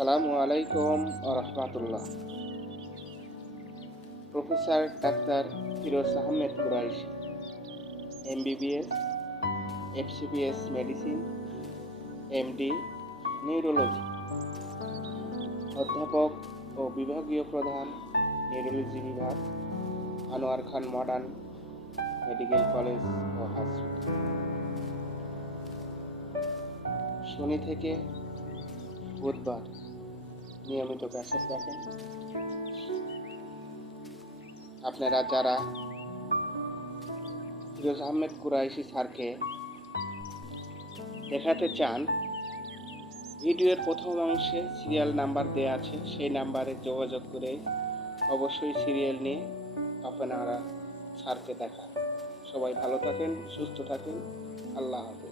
আসসালামু আলাইকুম রহমতুল্লাহ। Professor doctor Firoz Ahmed Quraish, MBBS, FCPS medicine, MD, neurology. অধ্যাপক ও বিভাগীয় প্রধান, নিউরোলজি বিভাগ, Anwar Khan modern medical college ও হসপিটাল শনি থেকে বুধবার নিয়মিত ক্যাসেট দেখেন। আপনারা যারা ফিরোজ আহমেদ কুরাইশি স্যারকে দেখাতে চান, ভিডিওর প্রথম অংশে সিরিয়াল নাম্বার দেওয়া আছে, সেই নাম্বারে যোগাযোগ করে অবশ্যই সিরিয়াল নিয়ে আপনারা স্যারকে দেখান। সবাই ভালো থাকেন, সুস্থ থাকেন। আল্লাহ হাফেজ।